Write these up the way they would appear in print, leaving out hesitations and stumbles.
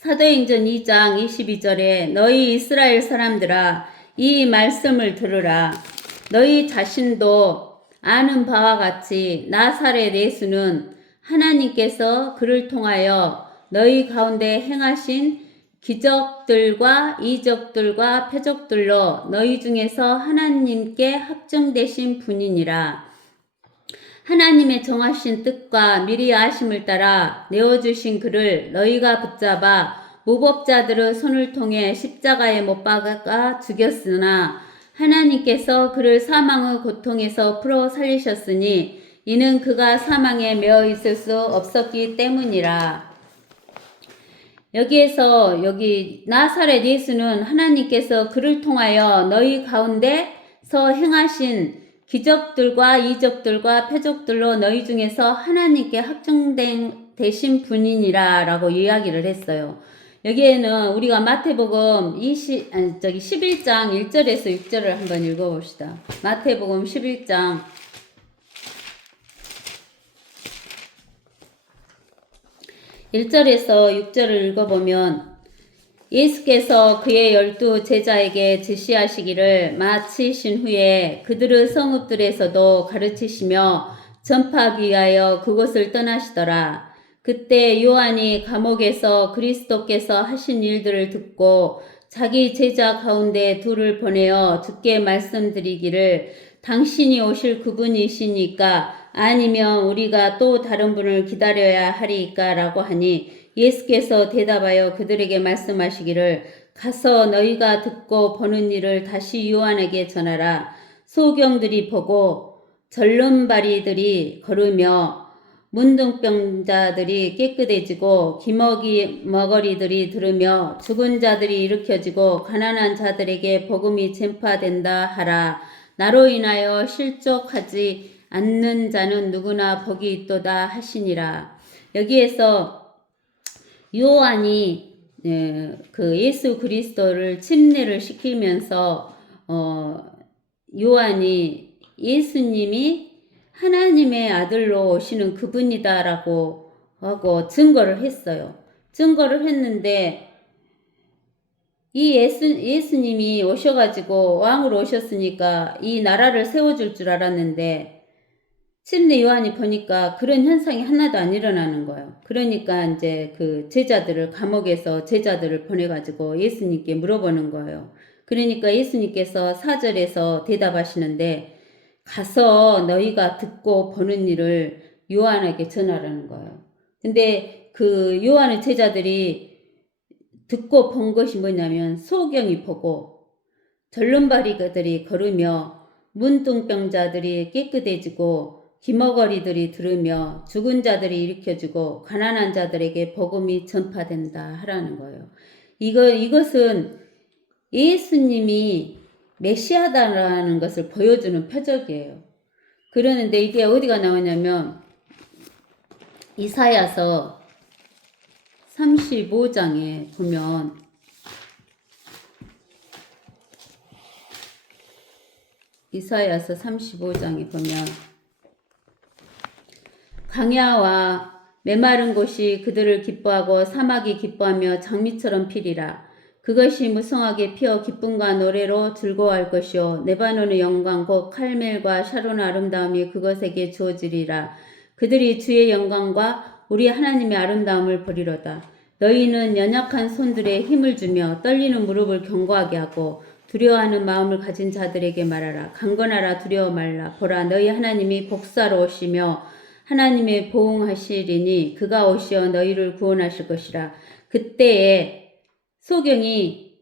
사도행전 2장 22절에 너희 이스라엘 사람들아 이 말씀을 들으라. 너희 자신도 아는 바와 같이 나사렛 예수는 하나님께서 그를 통하여 너희 가운데 행하신 기적들과 이적들과 표적들로 너희 중에서 하나님께 확정되신 분이니라. 하나님의 정하신 뜻과 미리 아심을 따라 내어주신 그를 너희가 붙잡아 무법자들의 손을 통해 십자가에 못 박아 죽였으나 하나님께서 그를 사망의 고통에서 풀어 살리셨으니 이는 그가 사망에 매어 있을 수 없었기 때문이라. 여기에서 여기 나사렛 예수는 하나님께서 그를 통하여 너희 가운데서 행하신 기적들과 이적들과 표적들로 너희 중에서 하나님께 확정되신 분이니라 라고 이야기를 했어요. 여기에는 우리가 마태복음 11장 1절에서 6절을 한번 읽어봅시다. 마태복음 11장 1절에서 6절을 읽어보면 예수께서 그의 12 제자에게 지시하시기를 마치신 후에 그들의 성읍들에서도 가르치시며 전파하기 위하여 그곳을 떠나시더라. 그때 요한이 감옥에서 그리스도께서 하신 일들을 듣고 자기 제자 가운데 둘을 보내어 주께 말씀드리기를 당신이 오실 그분이시니까 아니면 우리가 또 다른 분을 기다려야 하리까 라고 하니 예수께서 대답하여 그들에게 말씀하시기를 가서 너희가 듣고 보는 일을 다시 요한에게 전하라. 소경들이 보고 절름발이들이 걸으며 문둥병자들이 깨끗해지고 기머거리들이 들으며 죽은 자들이 일으켜지고 가난한 자들에게 복음이 전파된다 하라. 나로 인하여 실족하지 않는 자는 누구나 복이 있도다 하시니라. 여기에서 요한이 그 예수 그리스도를 침례를 시키면서 요한이 예수님이 하나님의 아들로 오시는 그분이다라고 하고 증거를 했어요. 증거를 했는데 이 예수님이 오셔가지고 왕으로 오셨으니까 이 나라를 세워줄 줄 알았는데 침례 요한이 보니까 그런 현상이 하나도 안 일어나는 거예요. 그러니까 이제 그 제자들을 감옥에서 제자들을 보내가지고 예수님께 물어보는 거예요. 그러니까 예수님께서 4절에서 대답하시는데 가서 너희가 듣고 보는 일을 요한에게 전하라는 거예요. 근데 그 요한의 제자들이 듣고 본 것이 뭐냐면 소경이 보고 절름발이들이 걸으며 문둥병자들이 깨끗해지고 기머거리들이 들으며 죽은 자들이 일으켜지고 가난한 자들에게 복음이 전파된다 하라는 거예요. 이것은 예수님이 메시아다라는 것을 보여주는 표적이에요. 그러는데 이게 어디가 나오냐면 이사야서 35장에 보면 이사야서 35장에 보면 광야와 메마른 곳이 그들을 기뻐하고 사막이 기뻐하며 장미처럼 피리라. 그것이 무성하게 피어 기쁨과 노래로 즐거워할 것이요 레바논의 영광 곧 칼멜과 샤론의 아름다움이 그것에게 주어지리라. 그들이 주의 영광과 우리 하나님의 아름다움을 보리로다. 너희는 연약한 손들에 힘을 주며 떨리는 무릎을 견고하게 하고 두려워하는 마음을 가진 자들에게 말하라. 강건하라 두려워 말라. 보라 너희 하나님이 복사로 오시며 하나님의 보응하시리니 그가 오시어 너희를 구원하실 것이라. 그때에 소경이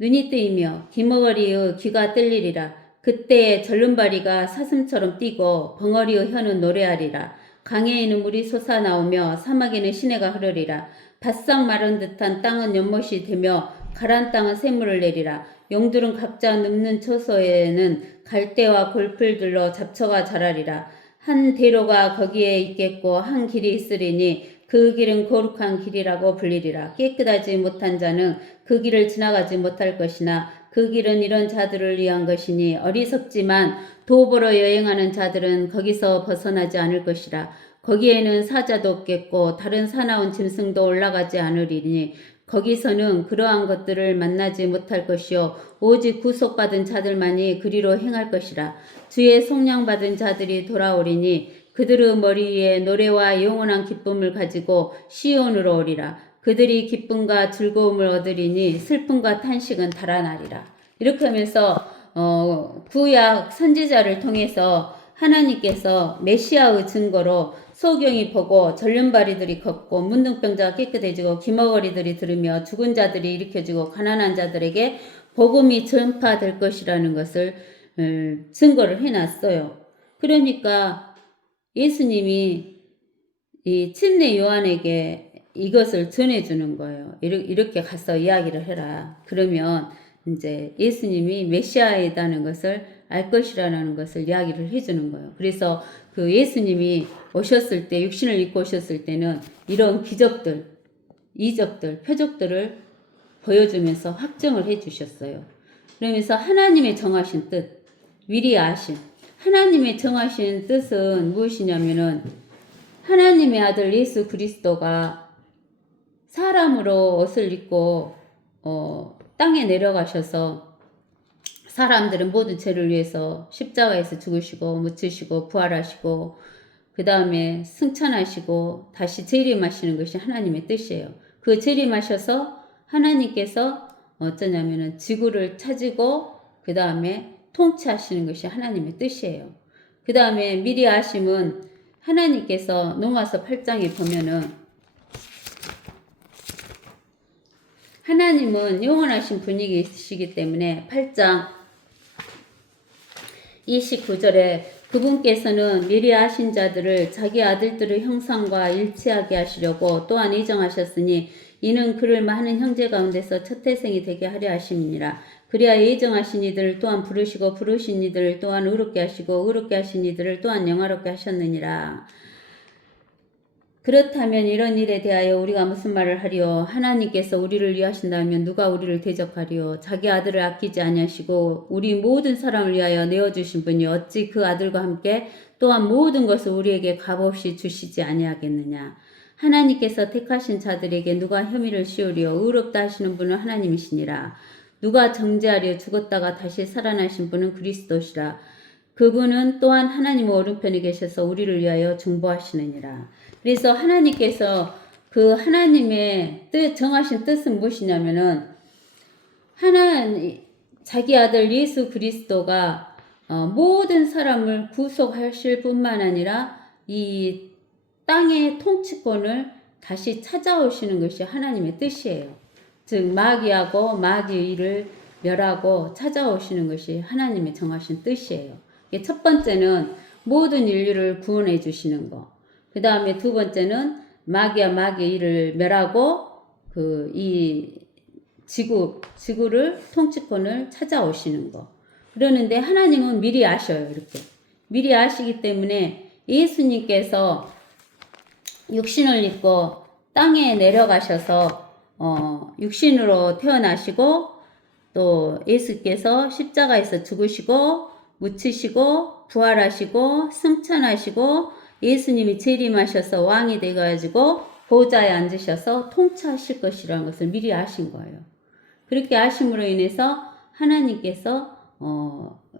눈이 뜨이며 기머거리의 귀가 뜰리리라. 그때에 절름발이가 사슴처럼 뛰고 벙어리의 혀는 노래하리라. 강에는 물이 솟아나오며 사막에는 시내가 흐르리라. 바싹 마른 듯한 땅은 연못이 되며 가란 땅은 샘물을 내리라. 용들은 각자 눕는 처소에는 갈대와 골풀들로 잡초가 자라리라. 한 대로가 거기에 있겠고 한 길이 있으리니 그 길은 거룩한 길이라고 불리리라. 깨끗하지 못한 자는 그 길을 지나가지 못할 것이나 그 길은 이런 자들을 위한 것이니 어리석지만 도보로 여행하는 자들은 거기서 벗어나지 않을 것이라. 거기에는 사자도 없겠고 다른 사나운 짐승도 올라가지 않으리니 거기서는 그러한 것들을 만나지 못할 것이요 오직 구속받은 자들만이 그리로 행할 것이라. 주의 속량받은 자들이 돌아오리니 그들의 머리 위에 노래와 영원한 기쁨을 가지고 시온으로 오리라. 그들이 기쁨과 즐거움을 얻으리니 슬픔과 탄식은 달아나리라. 이렇게 하면서 구약 선지자를 통해서 하나님께서 메시아의 증거로 소경이 보고 전륜발이들이 걷고 문둥병자가 깨끗해지고 기머거리들이 들으며 죽은 자들이 일으켜지고 가난한 자들에게 복음이 전파될 것이라는 것을 증거를 해놨어요. 그러니까 예수님이 이 침례 요한에게 이것을 전해주는 거예요. 이렇게 가서 이야기를 해라. 그러면 이제 예수님이 메시아이다는 것을 알 것이라는 것을 이야기를 해주는 거예요. 그래서 그 예수님이 오셨을 때, 육신을 입고 오셨을 때는 이런 기적들, 이적들, 표적들을 보여주면서 확정을 해주셨어요. 그러면서 하나님의 정하신 뜻, 미리 아신, 하나님의 정하신 뜻은 무엇이냐면은 하나님의 아들 예수 그리스도가 사람으로 옷을 입고 땅에 내려가셔서 사람들은 모든 죄를 위해서 십자가에서 죽으시고 묻히시고 부활하시고 그 다음에 승천하시고 다시 재림하시는 것이 하나님의 뜻이에요. 그 재림하셔서 하나님께서 어쩌냐면은 지구를 찾으고 그 다음에 통치하시는 것이 하나님의 뜻이에요. 그 다음에 미리 아심은 하나님께서 로마서 8장에 보면은 하나님은 영원하신 분이시기 때문에 8장 29절에 그분께서는 미리 아신 자들을 자기 아들들의 형상과 일치하게 하시려고 또한 예정하셨으니 이는 그를 많은 형제 가운데서 첫 태생이 되게 하려 하심이니라. 그리하여 예정하신 이들을 또한 부르시고 부르신 이들을 또한 의롭게 하시고 의롭게 하신 이들을 또한 영화롭게 하셨느니라. 그렇다면 이런 일에 대하여 우리가 무슨 말을 하리요? 하나님께서 우리를 위하신다면 누가 우리를 대적하리요? 자기 아들을 아끼지 아니하시고 우리 모든 사람을 위하여 내어주신 분이 어찌 그 아들과 함께 또한 모든 것을 우리에게 값없이 주시지 아니하겠느냐? 하나님께서 택하신 자들에게 누가 혐의를 씌우리요? 의롭다 하시는 분은 하나님이시니라. 누가 정죄하리요? 죽었다가 다시 살아나신 분은 그리스도시라. 그분은 또한 하나님의 오른편에 계셔서 우리를 위하여 중보하시느니라. 그래서 하나님께서 그 하나님의 정하신 뜻은 무엇이냐면은 자기 아들 예수 그리스도가 모든 사람을 구속하실 뿐만 아니라 이 땅의 통치권을 다시 찾아오시는 것이 하나님의 뜻이에요. 즉 마귀하고 마귀의 일을 멸하고 찾아오시는 것이 하나님의 정하신 뜻이에요. 첫 번째는 모든 인류를 구원해 주시는 거. 그 다음에 두 번째는 마귀와 마귀의 일을 멸하고 이 지구를 통치권을 찾아오시는 거. 그러는데 하나님은 미리 아셔요. 이렇게 미리 아시기 때문에 예수님께서 육신을 입고 땅에 내려가셔서 육신으로 태어나시고 또 예수께서 십자가에서 죽으시고 묻히시고 부활하시고 승천하시고 예수님이 재림하셔서 왕이 돼가지고 보좌에 앉으셔서 통치하실 것이라는 것을 미리 아신 거예요. 그렇게 아심으로 인해서 하나님께서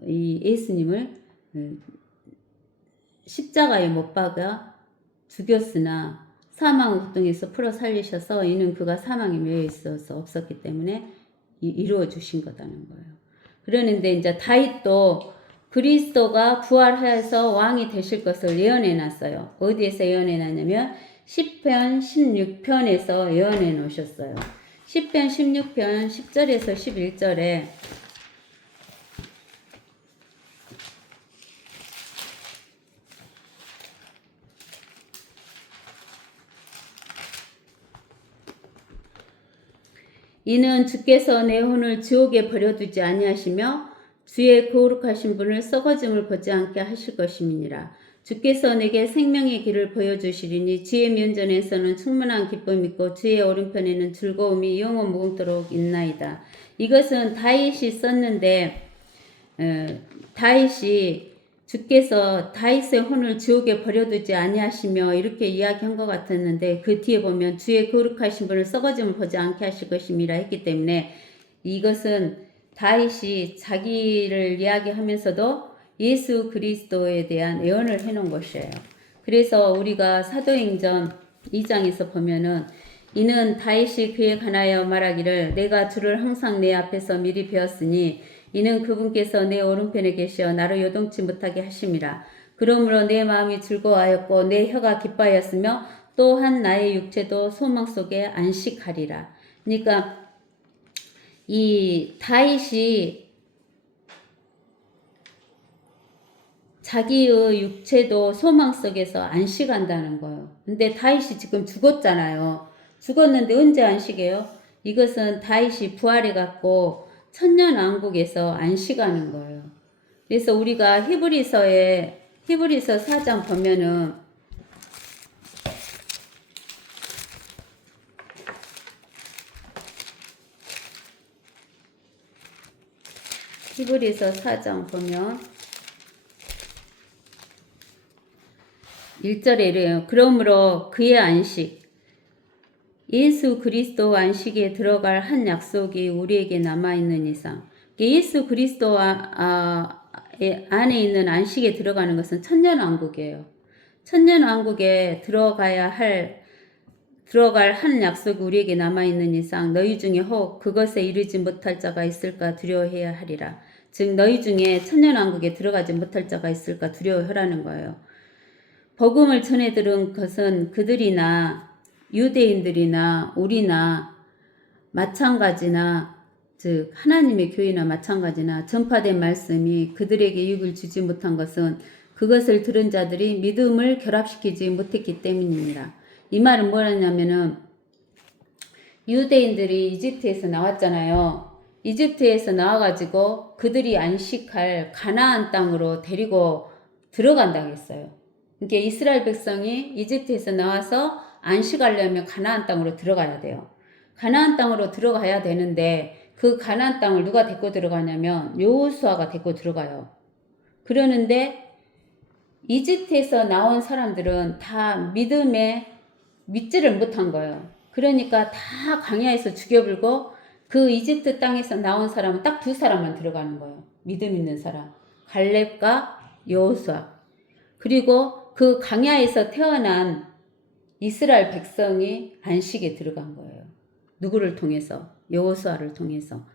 이 예수님을 십자가에 못 박아 죽였으나 사망의 고통에서 풀어 살리셔서 이는 그가 사망에 매여 있어서 없었기 때문에 이루어 주신 거다는 거예요. 그러는데 이제 다윗도 그리스도가 부활해서 왕이 되실 것을 예언해 놨어요. 어디에서 예언해 놨냐면 시편 16편에서 예언해 놓으셨어요. 시편 16편 10절에서 11절에 이는 주께서 내 혼을 지옥에 버려두지 아니하시며 주의 거룩하신 분을 썩어짐을 보지 않게 하실 것임이니라. 주께서 내게 생명의 길을 보여주시리니 주의 면전에서는 충만한 기쁨이 있고 주의 오른편에는 즐거움이 영원 무궁토록 있나이다. 이것은 다윗이 썼는데 다윗이 주께서 다윗의 혼을 지옥에 버려두지 아니하시며 이렇게 이야기한 것 같았는데 그 뒤에 보면 주의 거룩하신 분을 썩어짐을 보지 않게 하실 것임이라 했기 때문에 이것은 다윗이 자기를 이야기하면서도 예수 그리스도에 대한 예언을 해놓은 것이에요. 그래서 우리가 사도행전 2장에서 보면은 이는 다윗이 그에 관하여 말하기를 내가 주를 항상 내 앞에서 미리 배웠으니 이는 그분께서 내 오른편에 계시어 나를 요동치 못하게 하심이라. 그러므로 내 마음이 즐거워하였고 내 혀가 기뻐하였으며 또한 나의 육체도 소망 속에 안식하리라. 그러니까 이 다윗이 자기의 육체도 소망 속에서 안식한다는 거예요. 근데 다윗이 지금 죽었잖아요. 죽었는데 언제 안식해요? 이것은 다윗이 부활해 갖고 천년왕국에서 안식하는 거예요. 그래서 우리가 히브리서 4장 보면은 히브리서 4장 보면 1절에 이래요. 그러므로 그의 안식, 예수 그리스도 안식에 들어갈 한 약속이 우리에게 남아있는 이상, 예수 그리스도 안에 있는 안식에 들어가는 것은 천년왕국이에요. 천년왕국에 들어갈 한 약속이 우리에게 남아있는 이상 너희 중에 혹 그것에 이르지 못할 자가 있을까 두려워해야 하리라. 즉 너희 중에 천년왕국에 들어가지 못할 자가 있을까 두려워하라는 거예요. 복음을 전해 들은 것은 그들이나 유대인들이나 우리나 마찬가지나 즉 하나님의 교회나 마찬가지나 전파된 말씀이 그들에게 유익을 주지 못한 것은 그것을 들은 자들이 믿음을 결합시키지 못했기 때문입니다. 이 말은 뭐냐면은 유대인들이 이집트에서 나왔잖아요. 이집트에서 나와가지고 그들이 안식할 가나안 땅으로 데리고 들어간다고 했어요. 그러니까 이스라엘 백성이 이집트에서 나와서 안식하려면 가나안 땅으로 들어가야 돼요. 가나안 땅으로 들어가야 되는데 그 가나안 땅을 누가 데리고 들어가냐면 여호수아가 데리고 들어가요. 그러는데 이집트에서 나온 사람들은 다 믿음에 믿지를 못한 거예요. 그러니까 다 광야에서 죽여불고 그 이집트 땅에서 나온 사람은 딱 두 사람만 들어가는 거예요. 믿음 있는 사람. 갈렙과 여호수아. 그리고 그 광야에서 태어난 이스라엘 백성이 안식에 들어간 거예요. 누구를 통해서? 여호수아를 통해서.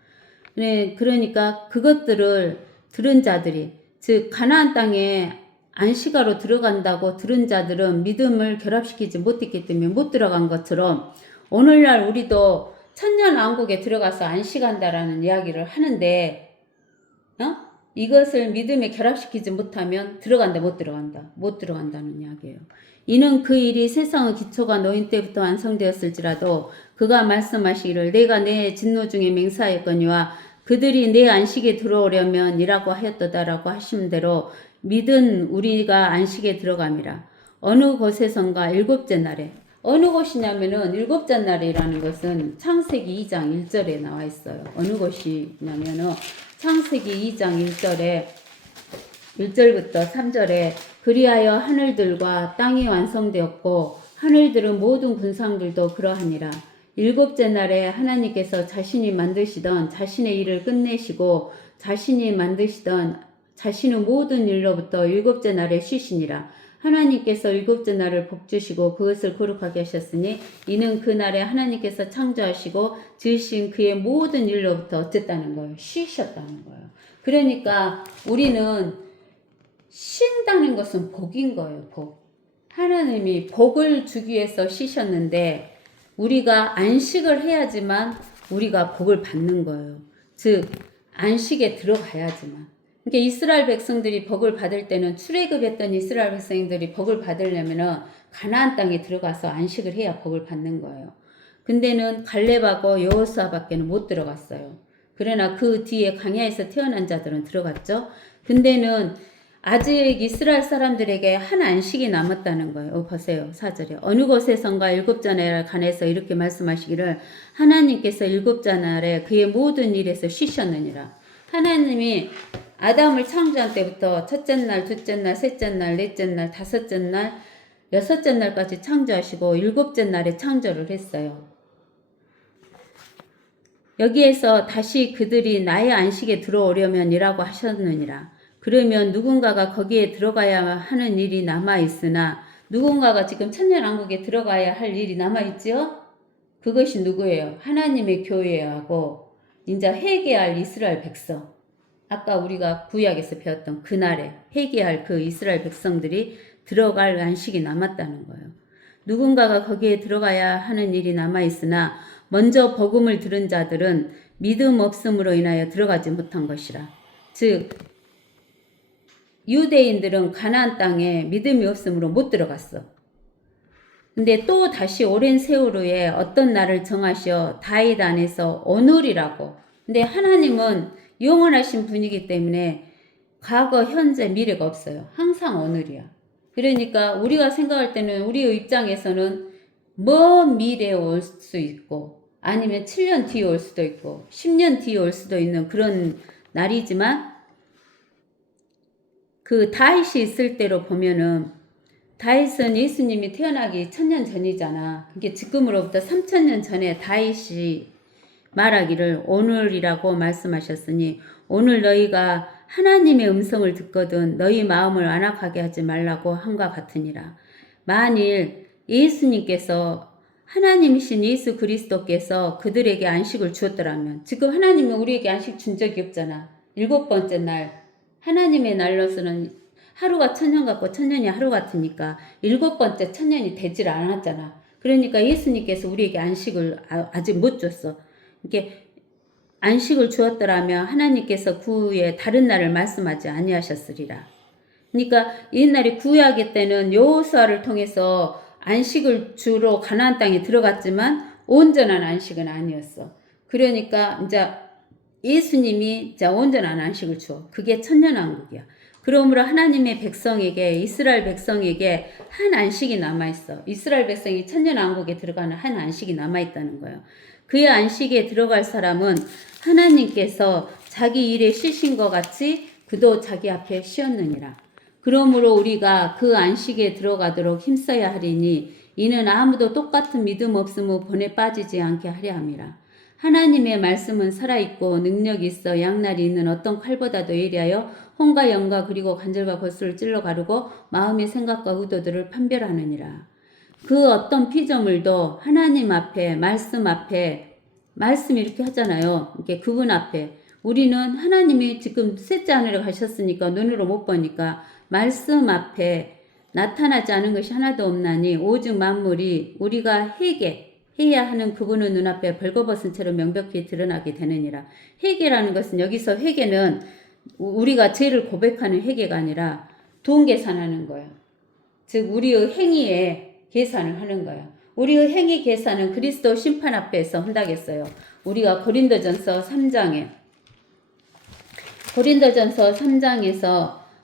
네, 그러니까 그것들을 들은 자들이 즉 가나안 땅에 안식하러 들어간다고 들은 자들은 믿음을 결합시키지 못했기 때문에 못 들어간 것처럼 오늘날 우리도 천년왕국에 들어가서 안식한다라는 이야기를 하는데 이것을 믿음에 결합시키지 못하면 들어간다 못 들어간다 못 들어간다는 이야기예요. 이는 그 일이 세상의 기초가 놓인 때부터 완성되었을지라도 그가 말씀하시기를 내가 내 진노 중에 맹세하였거니와 그들이 내 안식에 들어오려면 이라고 하였도다라고 하신 대로 믿은 우리가 안식에 들어감이라. 어느 곳에선가 일곱째 날에 어느 곳이냐면은 일곱째 날이라는 것은 창세기 2장 1절에 나와 있어요. 어느 곳이냐면은 창세기 2장 1절에 1절부터 3절에 그리하여 하늘들과 땅이 완성되었고 하늘들은 모든 군상들도 그러하니라. 일곱째 날에 하나님께서 자신이 만드시던 자신의 일을 끝내시고 자신이 만드시던 자신의 모든 일로부터 일곱째 날에 쉬시니라. 하나님께서 일곱째 날을 복주시고 그것을 거룩하게 하셨으니 이는 그 날에 하나님께서 창조하시고 지으신 그의 모든 일로부터 어쨌다는 거예요. 쉬셨다는 거예요. 그러니까 우리는 쉰다는 것은 복인 거예요. 복. 하나님이 복을 주기 위해서 쉬셨는데 우리가 안식을 해야지만 우리가 복을 받는 거예요. 즉 안식에 들어가야지만. 그러니까 이스라엘 백성들이 복을 받을 때는 출애굽했던 이스라엘 백성들이 복을 받으려면은 가나안 땅에 들어가서 안식을 해야 복을 받는 거예요. 근데는 갈렙하고 여호수아밖에는 못 들어갔어요. 그러나 그 뒤에 광야에서 태어난 자들은 들어갔죠. 근데는 아직 이스라엘 사람들에게 한 안식이 남았다는 거예요. 보세요. 4절에 어느 곳에선가 일곱째 날에 관해서 이렇게 말씀하시기를 하나님께서 일곱째 날에 그의 모든 일에서 쉬셨느니라. 하나님이 아담을 창조한 때부터 첫째 날, 둘째 날, 셋째 날, 넷째 날, 다섯째 날, 여섯째 날까지 창조하시고 일곱째 날에 창조를 했어요. 여기에서 다시 그들이 나의 안식에 들어오려면 이라고 하셨느니라. 그러면 누군가가 거기에 들어가야 하는 일이 남아있으나 누군가가 지금 천년왕국에 들어가야 할 일이 남아있지요? 그것이 누구예요? 하나님의 교회하고 이제 회개할 이스라엘 백성. 아까 우리가 구약에서 배웠던 그날에 회개할 그 이스라엘 백성들이 들어갈 안식이 남았다는 거예요. 누군가가 거기에 들어가야 하는 일이 남아있으나 먼저 복음을 들은 자들은 믿음 없음으로 인하여 들어가지 못한 것이라. 즉 유대인들은 가나안 땅에 믿음이 없음으로 못 들어갔어. 근데 또 다시 오랜 세월 후에 어떤 날을 정하셔 다윗 안에서 오늘이라고. 근데 하나님은 영원하신 분이기 때문에 과거, 현재, 미래가 없어요. 항상 오늘이야. 그러니까 우리가 생각할 때는 우리의 입장에서는 먼 미래에 올 수 있고 아니면 7년 뒤에 올 수도 있고 10년 뒤에 올 수도 있는 그런 날이지만 그 다윗이 있을 때로 보면은 다윗은 예수님이 태어나기 1000년 전이잖아. 그게 지금으로부터 3000년 전에 다윗이 말하기를 오늘이라고 말씀하셨으니 오늘 너희가 하나님의 음성을 듣거든 너희 마음을 완악하게 하지 말라고 한과 같으니라. 만일 예수님께서 하나님이신 예수 그리스도께서 그들에게 안식을 주었더라면 지금 하나님은 우리에게 안식 준 적이 없잖아. 7번째 날 하나님의 날로서는 하루가 1000년 같고 1000년이 하루 같으니까 7번째 1000년이 되질 않았잖아. 그러니까 예수님께서 우리에게 안식을 아직 못 줬어. 이렇게 안식을 주었더라면 하나님께서 그 후에 다른 날을 말씀하지 아니하셨으리라. 그러니까 옛날에 구약의 때는 여호수아를 통해서 안식을 주러 가나안 땅에 들어갔지만 온전한 안식은 아니었어. 그러니까 이제 예수님이 이제 온전한 안식을 줘. 그게 천년왕국이야. 그러므로 하나님의 백성에게 이스라엘 백성에게 한 안식이 남아있어. 이스라엘 백성이 천년왕국에 들어가는 한 안식이 남아있다는 거예요. 그의 안식에 들어갈 사람은 하나님께서 자기 일에 쉬신 것 같이 그도 자기 앞에 쉬었느니라. 그러므로 우리가 그 안식에 들어가도록 힘써야 하리니 이는 아무도 똑같은 믿음 없음을 본에 빠지지 않게 하려 함이라. 하나님의 말씀은 살아있고 능력이 있어 양날이 있는 어떤 칼보다도 예리하여 혼과 영과 그리고 관절과 골수를 찔러 가르고 마음의 생각과 의도들을 판별하느니라. 그 어떤 피조물도 하나님 앞에 말씀 이렇게 하잖아요. 이렇게 그분 앞에 우리는 하나님이 지금 셋째 하늘에 가셨으니까 눈으로 못 보니까 말씀 앞에 나타나지 않은 것이 하나도 없나니 오직 만물이 우리가 해야 하는 그분의 눈앞에 벌거벗은 채로 명백히 드러나게 되느니라. 회개라는 것은 여기서 회개는 우리가 죄를 고백하는 회개가 아니라 돈 계산하는 거예요. 즉 우리의 행위에 계산을 하는 거예요. 우리의 행위 계산은 그리스도 심판 앞에서 한다겠어요. 우리가 고린도전서 3장에서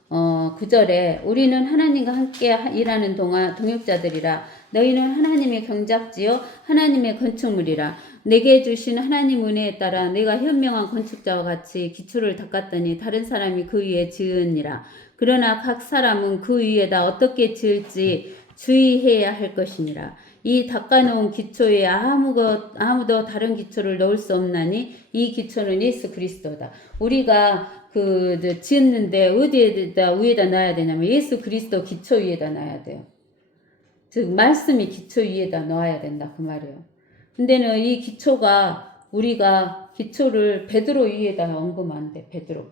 9절에 우리는 하나님과 함께 일하는 동안 동역자들이라 너희는 하나님의 경작지요 하나님의 건축물이라 내게 주신 하나님 은혜에 따라 내가 현명한 건축자와 같이 기초를 닦았더니 다른 사람이 그 위에 지으니라. 그러나 각 사람은 그 위에다 어떻게 지을지 주의해야 할 것이니라. 이 닦아놓은 기초에 아무도 다른 기초를 넣을 수 없나니 이 기초는 예수 그리스도다. 우리가 짓는데 어디에다 위에다 놔야 되냐면 예수 그리스도 기초 위에다 놔야 돼요. 즉 말씀이 기초 위에다 놓아야 된다 그 말이에요. 근데는 이 기초가 우리가 기초를 베드로 위에다 얹으면 안 돼. 베드로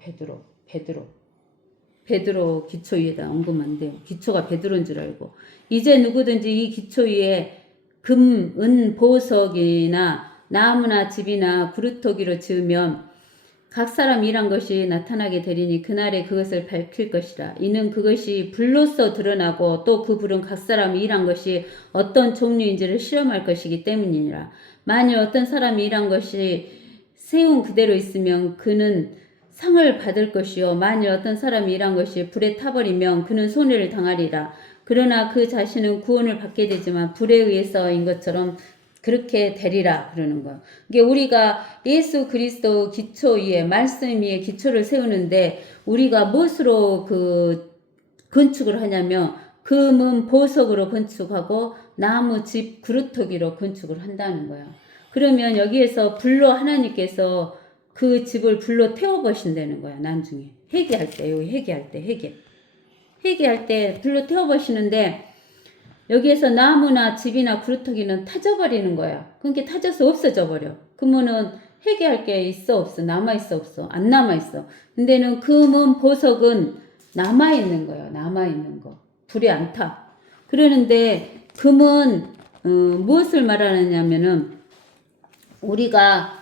기초 위에다 얹으면 안 돼요. 기초가 베드로인 줄 알고. 이제 누구든지 이 기초 위에 금, 은, 보석이나 나무나 집이나 구루토기로 지으면 각 사람 일한 것이 나타나게 되리니 그날에 그것을 밝힐 것이라. 이는 그것이 불로써 드러나고 또 그 불은 각 사람이 일한 것이 어떤 종류인지를 실험할 것이기 때문이니라. 만일 어떤 사람이 일한 것이 세운 그대로 있으면 그는 상을 받을 것이요 만일 어떤 사람이 일한 것이 불에 타버리면 그는 손해를 당하리라. 그러나 그 자신은 구원을 받게 되지만 불에 의해서인 것처럼 그렇게 되리라 그러는 거예요. 이게 우리가 예수 그리스도 기초 위에 말씀 위에 기초를 세우는데 우리가 무엇으로 그 건축을 하냐면 금은 보석으로 건축하고 나무 집 그루터기로 건축을 한다는 거야. 그러면 여기에서 불로 하나님께서 그 집을 불로 태워버신다는 거야. 나중에 회개할 때, 여기 회개할 때 회개할 때 불로 태워버시는데 여기에서 나무나 집이나 그루터기는 타져버리는 거야. 그러니까 타져서 없어져 버려. 그러면은 회개할 게 있어 없어? 남아있어 없어? 안 남아있어. 근데는 금은 보석은 남아있는 거예요. 남아있는 거. 불이 안 타. 그러는데 금은 무엇을 말하느냐면은 우리가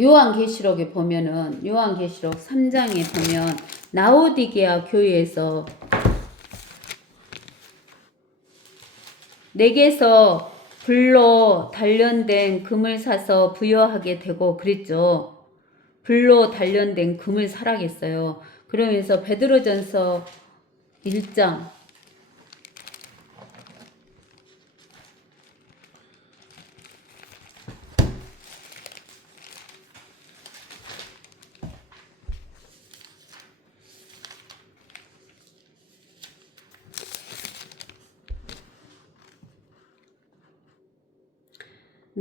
요한계시록에 보면은 요한계시록 3장에 보면 라오디게아 교회에서 내게서 불로 단련된 금을 사서 부여하게 되고 그랬죠. 불로 단련된 금을 사라겠어요. 그러면서 베드로전서 1장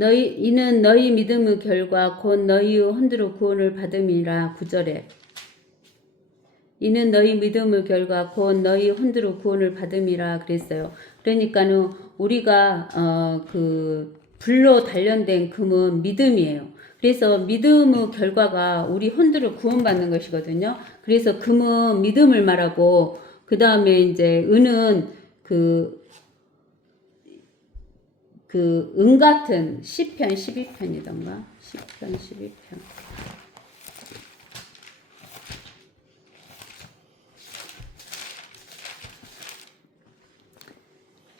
이는 너희 믿음의 결과 곧 너희의 혼두로 구원을 받음이라. 9절에 이는 너희 믿음의 결과 곧 너희 혼두로 구원을 받음이라 그랬어요. 그러니까는 우리가 그 불로 단련된 금은 믿음이에요. 그래서 믿음의 결과가 우리 혼두로 구원받는 것이거든요. 그래서 금은 믿음을 말하고 그 다음에 이제 은은 은 같은 시편 12편이던가 시편 12편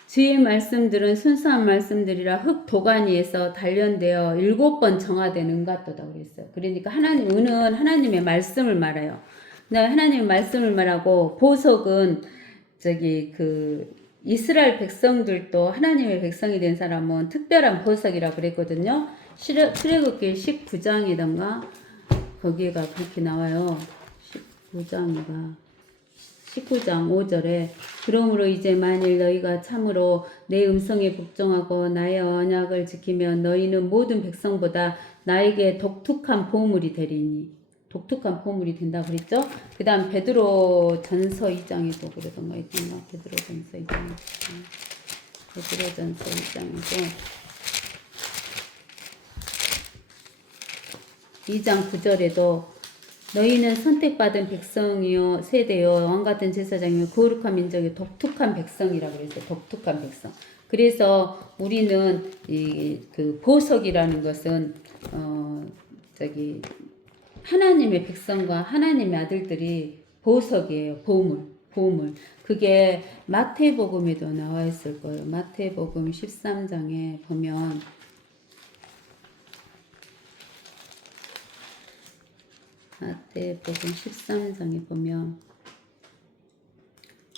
주의 말씀들은 순수한 말씀들이라 흙 도가니에서 단련되어 7번 정화된 은 같도다 그랬어요. 그러니까 은은 하나님의 말씀을 말해요. 하나님의 말씀을 말하고 보석은 이스라엘 백성들도 하나님의 백성이 된 사람은 특별한 보석이라 그랬거든요. 출애굽기 19장이던가 거기가 그렇게 나와요. 19장 5절에 그러므로 이제 만일 너희가 참으로 내 음성에 복종하고 나의 언약을 지키면 너희는 모든 백성보다 나에게 독특한 보물이 되리니. 독특한 보물이 된다 그랬죠. 그 다음 베드로 전서 2장에도 그러던가 있던가. 베드로 전서 2장에도 2장 9절에도 너희는 선택받은 백성이요 세대요 왕같은 제사장이요 거룩한 민족이요 독특한 백성이라고 그랬어요. 독특한 백성. 그래서 우리는 그 보석이라는 것은 하나님의 백성과 하나님의 아들들이 보석이에요. 보물. 그게 마태복음에도 나와 있을 거예요. 마태복음 13장에 보면 마태복음 13장에 보면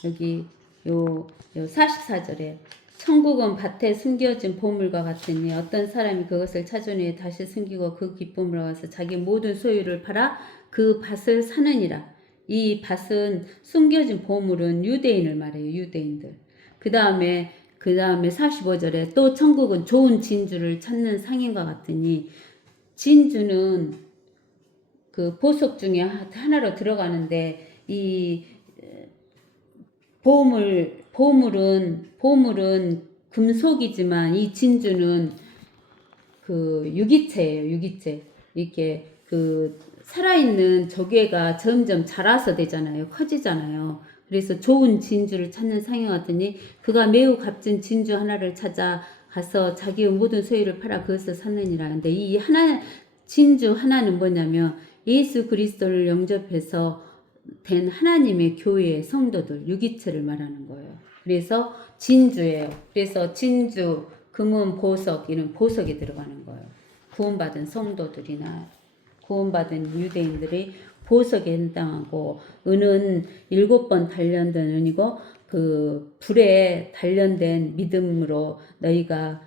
여기 요 44절에 천국은 밭에 숨겨진 보물과 같으니 어떤 사람이 그것을 찾으니 다시 숨기고 그 기쁨으로 와서 자기 모든 소유를 팔아 그 밭을 사느니라. 이 밭은 숨겨진 보물은 유대인을 말해요. 유대인들. 그 다음에 45절에 또 천국은 좋은 진주를 찾는 상인과 같으니 진주는 그 보석 중에 하나로 들어가는데 이 보물은 금속이지만 이 진주는 그 유기체예요. 유기체. 이렇게 그 살아있는 조개가 점점 자라서 되잖아요. 커지잖아요. 그래서 좋은 진주를 찾는 상인 같으니 그가 매우 값진 진주 하나를 찾아 가서 자기의 모든 소유를 팔아 그것을 샀느니라. 근데 이 진주 하나는 뭐냐면 예수 그리스도를 영접해서 된 하나님의 교회의 성도들, 유기체를 말하는 거예요. 그래서 진주예요. 그래서 진주, 금은 보석, 이런 보석이 들어가는 거예요. 구원받은 성도들이나 구원받은 유대인들이 보석에 해당하고 은은 7번 단련된 은이고 그 불에 단련된 믿음으로 너희가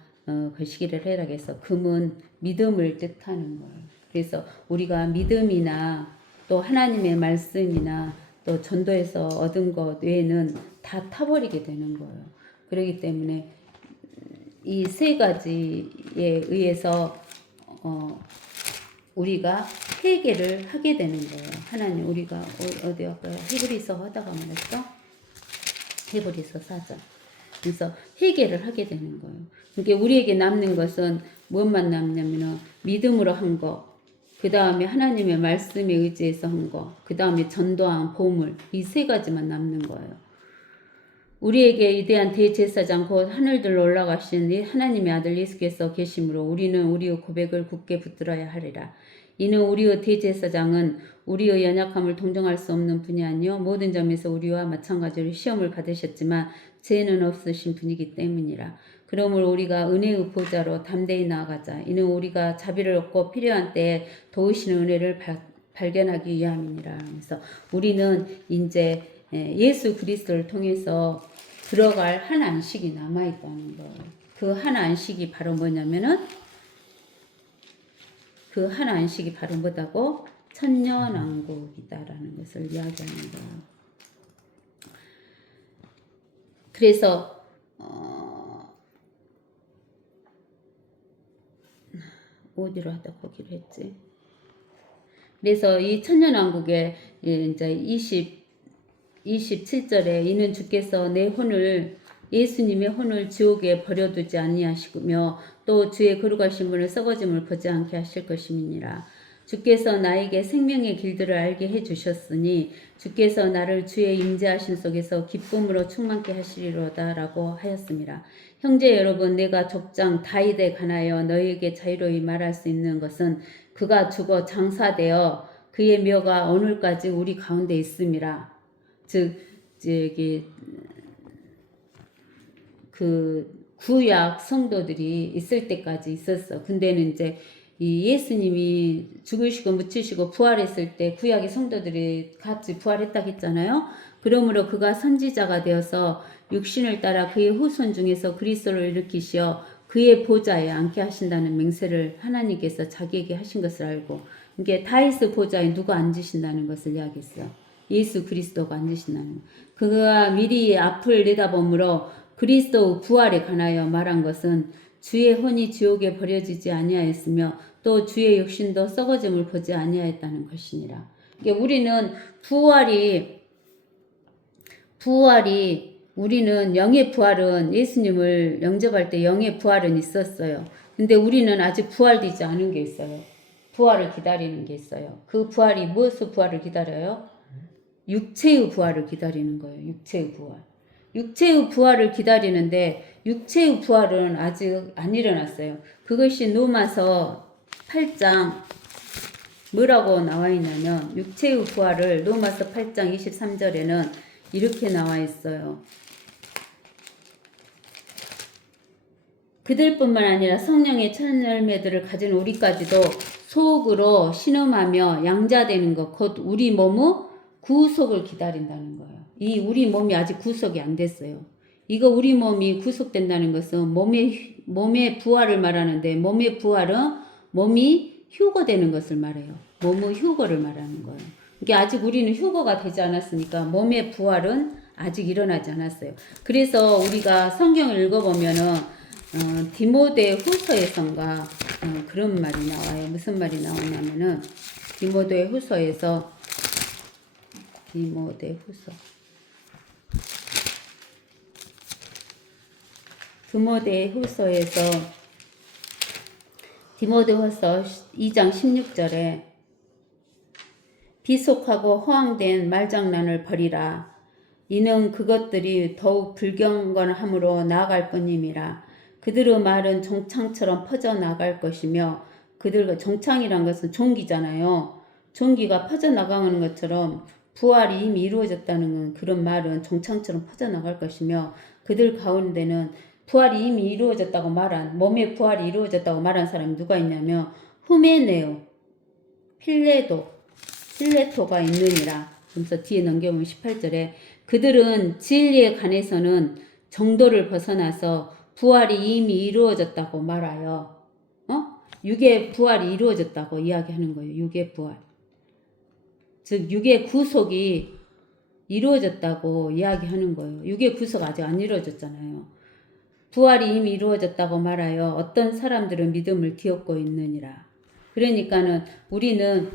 거시기를 해라 해서 금은 믿음을 뜻하는 거예요. 그래서 우리가 믿음이나 또 하나님의 말씀이나 또 전도에서 얻은 것 외에는 다 타버리게 되는 거예요. 그렇기 때문에 이 세 가지에 의해서 우리가 회개를 하게 되는 거예요. 하나님 우리가 어디 아까 히브리서 하다가 말했어? 히브리서 4장. 그래서 회개를 하게 되는 거예요. 그러니까 우리에게 남는 것은 무엇만 남냐면은 믿음으로 한 거, 그 다음에 하나님의 말씀에 의지해서 한 거, 그 다음에 전도한 보물, 이 세 가지만 남는 거예요. 우리에게 위대한 대제사장 곧 하늘들로 올라가신 이 하나님의 아들 예수께서 계심으로 우리는 우리의 고백을 굳게 붙들어야 하리라. 이는 우리의 대제사장은 우리의 연약함을 동정할 수 없는 분이 아니요 모든 점에서 우리와 마찬가지로 시험을 받으셨지만 죄는 없으신 분이기 때문이라. 그러므로 우리가 은혜의 보좌로 담대히 나아가자. 이는 우리가 자비를 얻고 필요한 때에 도우시는 은혜를 발견하기 위함이니라. 그래서 우리는 이제 예수 그리스도를 통해서 들어갈 한 안식이 남아있다는 거예요. 그 한 안식이 바로 뭐냐면은 그 한 안식이 바로 뭐다고? 천년왕국이다라는 것을 이야기하는 거예요. 그래서 어디로 하다 거기로 했지. 그래서 이 천년왕국에 이제 27절에 이는 주께서 내 혼을 예수님의 혼을 지옥에 버려두지 아니하시며 또 주의 거룩하신 분을 썩어짐을 보지 않게 하실 것임이니라. 주께서 나에게 생명의 길들을 알게 해주셨으니 주께서 나를 주의 임재하심 속에서 기쁨으로 충만케 하시리로다라고 하였습니다. 형제 여러분, 내가 족장 다윗에 관하여 너희에게 자유로이 말할 수 있는 것은 그가 죽어 장사되어 그의 묘가 오늘까지 우리 가운데 있음이라. 즉 그 구약 성도들이 있을 때까지 있었어. 근데는 이제 이 예수님이 죽으시고 묻히시고 부활했을 때 구약의 성도들이 같이 부활했다고 했잖아요. 그러므로 그가 선지자가 되어서 육신을 따라 그의 후손 중에서 그리스도를 일으키시어 그의 보좌에 앉게 하신다는 맹세를 하나님께서 자기에게 하신 것을 알고, 이게 다윗의 보좌에 누가 앉으신다는 것을 이야기했어요. 예수 그리스도가 앉으신다는 것. 그가 미리 앞을 내다보므로 그리스도 부활에 관하여 말한 것은 주의 혼이 지옥에 버려지지 아니하였으며 또 주의 육신도 썩어짐을 보지 아니하였다는 것이니라. 그러니까 우리는 부활이 우리는 영의 부활은 예수님을 영접할 때 영의 부활은 있었어요. 근데 우리는 아직 부활되지 않은 게 있어요. 부활을 기다리는 게 있어요. 그 부활이 무엇의 부활을 기다려요? 육체의 부활을 기다리는 거예요. 육체의 부활. 육체의 부활을 기다리는데 육체의 부활은 아직 안 일어났어요. 그것이 로마서 8장 뭐라고 나와 있냐면 육체의 부활을 로마서 8장 23절에는 이렇게 나와 있어요. 그들뿐만 아니라 성령의 천열매들을 가진 우리까지도 속으로 신음하며 양자되는 것, 곧 우리 몸의 구속을 기다린다는 거예요. 이 우리 몸이 아직 구속이 안 됐어요. 이거 우리 몸이 구속된다는 것은 몸의 부활을 말하는데, 몸의 부활은 몸이 휴거되는 것을 말해요. 몸의 휴거를 말하는 거예요. 이게 아직 우리는 휴거가 되지 않았으니까 몸의 부활은 아직 일어나지 않았어요. 그래서 우리가 성경을 읽어보면은 디모데 후서에선가 그런 말이 나와요. 무슨 말이 나오냐면은 디모데 후서에서 디모데 후서 2장 16절에 비속하고 허황된 말장난을 버리라. 이는 그것들이 더욱 불경건함으로 나아갈 뿐임이라. 그들의 말은 종창처럼 퍼져나갈 것이며, 그들과 종창이란 것은 종기잖아요. 종기가 퍼져나가는 것처럼 부활이 이미 이루어졌다는 건 그런 말은 종창처럼 퍼져나갈 것이며, 그들 가운데는 부활이 이미 이루어졌다고 말한, 몸의 부활이 이루어졌다고 말한 사람이 누가 있냐면 후메네오, 필레토가 있느니라. 그래서 뒤에 넘겨보면 18절에 그들은 진리에 관해서는 정도를 벗어나서 부활이 이미 이루어졌다고 말하여 육의 부활이 이루어졌다고 이야기하는 거예요. 육의 부활. 즉 육의 구속이 이루어졌다고 이야기하는 거예요. 육의 구속 아직 안 이루어졌잖아요. 부활이 이미 이루어졌다고 말하여 어떤 사람들은 믿음을 뒤엎고 있느니라. 그러니까는 우리는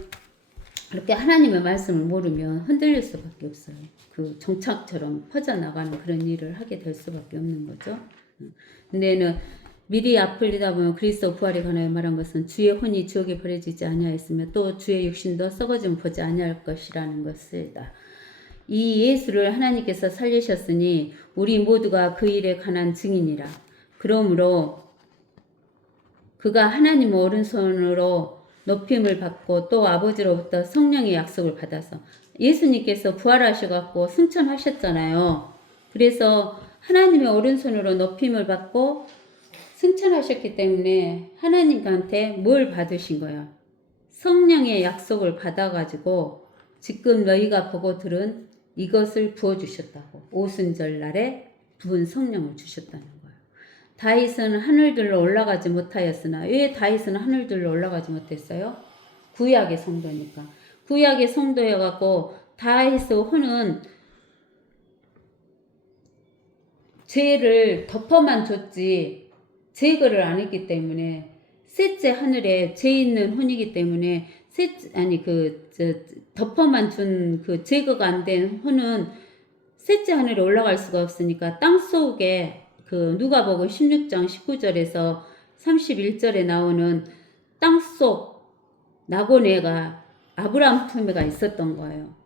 그렇게 하나님의 말씀을 모르면 흔들릴 수밖에 없어요. 그 종착처럼 퍼져나가는 그런 일을 하게 될 수밖에 없는 거죠. 근데는 미리 앞을리다 보면 그리스도 부활에 관하여 말한 것은 주의 혼이 지옥에 버려지지 아니하였으며 또 주의 육신도 썩어짐 보지 아니할 것이라는 것이다. 이 예수를 하나님께서 살리셨으니 우리 모두가 그 일에 관한 증인이라. 그러므로 그가 하나님 오른손으로 높임을 받고 또 아버지로부터 성령의 약속을 받아서 예수님께서 부활하셔갖고 승천하셨잖아요. 그래서 하나님의 오른손으로 높임을 받고 승천하셨기 때문에 하나님한테 뭘 받으신 거예요? 성령의 약속을 받아가지고 지금 너희가 보고 들은 이것을 부어주셨다고. 오순절 날에 부은 성령을 주셨다는 거예요. 다윗은 하늘들로 올라가지 못하였으나 왜 다윗은 하늘들로 올라가지 못했어요? 구약의 성도니까. 구약의 성도여갖고 다윗의 혼은 죄를 덮어만 줬지 제거를 안 했기 때문에 셋째 하늘에 죄 있는 혼이기 때문에 덮어만 준 그 제거가 안 된 혼은 셋째 하늘에 올라갈 수가 없으니까 땅 속에 그 누가복음 16장 19절에서 31절에 나오는 땅속 나고네가 아브라함 품에가 있었던 거예요.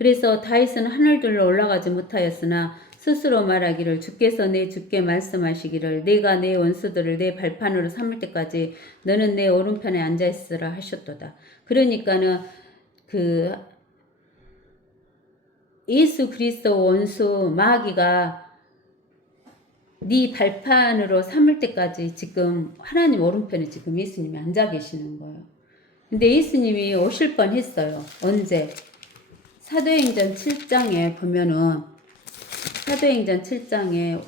그래서 다윗은 하늘들로 올라가지 못하였으나 스스로 말하기를 주께서 내 주께 말씀하시기를 내가 내 원수들을 내 발판으로 삼을 때까지 너는 내 오른편에 앉아있으라 하셨도다. 그러니까는 그 예수 그리스도 원수 마귀가 네 발판으로 삼을 때까지 지금 하나님 오른편에 지금 예수님이 앉아 계시는 거예요. 근데 예수님이 오실 뻔했어요. 언제? 사도행전 7장에 보면은 사도행전 7장에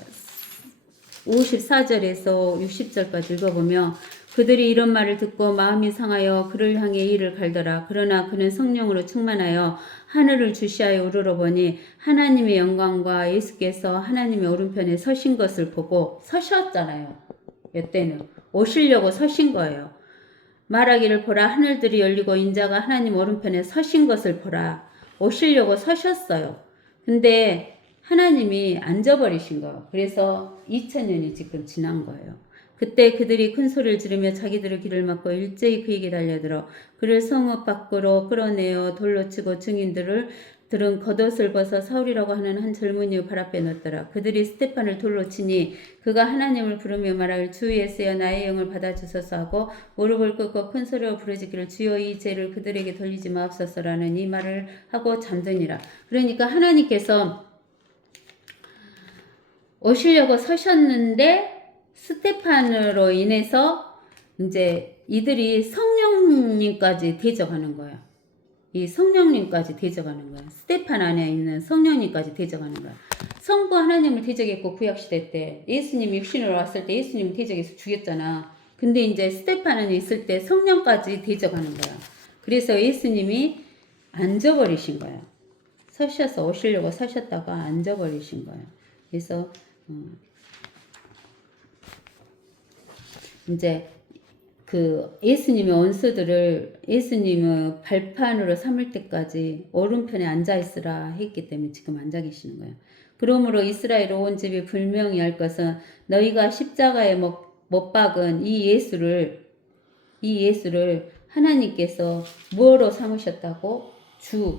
54절에서 60절까지 읽어보면 그들이 이런 말을 듣고 마음이 상하여 그를 향해 이를 갈더라. 그러나 그는 성령으로 충만하여 하늘을 주시하여 우러러보니 하나님의 영광과 예수께서 하나님의 오른편에 서신 것을 보고 서셨잖아요. 이때는 오시려고 서신 거예요. 말하기를 보라 하늘들이 열리고 인자가 하나님 오른편에 서신 것을 보라. 오시려고 서셨어요. 근데 하나님이 앉아버리신 거예요. 그래서 2000년이 지금 지난 거예요. 그때 그들이 큰 소리를 지르며 자기들의 길을 막고 일제히 그에게 달려들어 그를 성읍 밖으로 끌어내어 돌로 치고 증인들은 겉옷을 벗어 사울이라고 하는 한 젊은이의 발 앞에 놓더라. 그들이 스테판을 돌로 치니 그가 하나님을 부르며 말하길 주 예수여 나의 영을 받아주소서 하고 무릎을 꿇고 큰 소리로 부르짖기를 주여 이 죄를 그들에게 돌리지 마옵소서라는 이 말을 하고 잠드니라. 그러니까 하나님께서 오시려고 서셨는데 스테판으로 인해서 이제 이들이 성령님까지 대적하는 거야. 이 성령님까지 대적하는 거야. 스테판 안에 있는 성령님까지 대적하는 거야. 성부 하나님을 대적했고 구약시대 때 예수님이 육신으로 왔을 때 예수님을 대적해서 죽였잖아. 근데 이제 스테판 안에 있을 때 성령까지 대적하는 거야. 그래서 예수님이 앉아버리신 거야. 서셔서 오시려고 서셨다가 앉아버리신 거야. 그래서 이제 그 예수님의 원수들을 예수님의 발판으로 삼을 때까지 오른편에 앉아 있으라 했기 때문에 지금 앉아 계시는 거예요. 그러므로 이스라엘 온 집이 분명히 알 것은 너희가 십자가에 못 박은 이 예수를 하나님께서 무엇로 삼으셨다고? 주,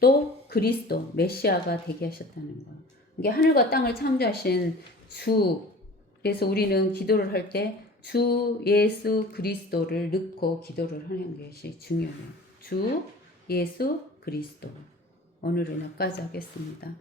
또 그리스도, 메시아가 되게 하셨다는 거예요. 이게 하늘과 땅을 창조하신 주. 그래서 우리는 기도를 할 때 주 예수 그리스도를 넣고 기도를 하는 것이 중요해요. 주 예수 그리스도. 오늘은 여기까지 하겠습니다.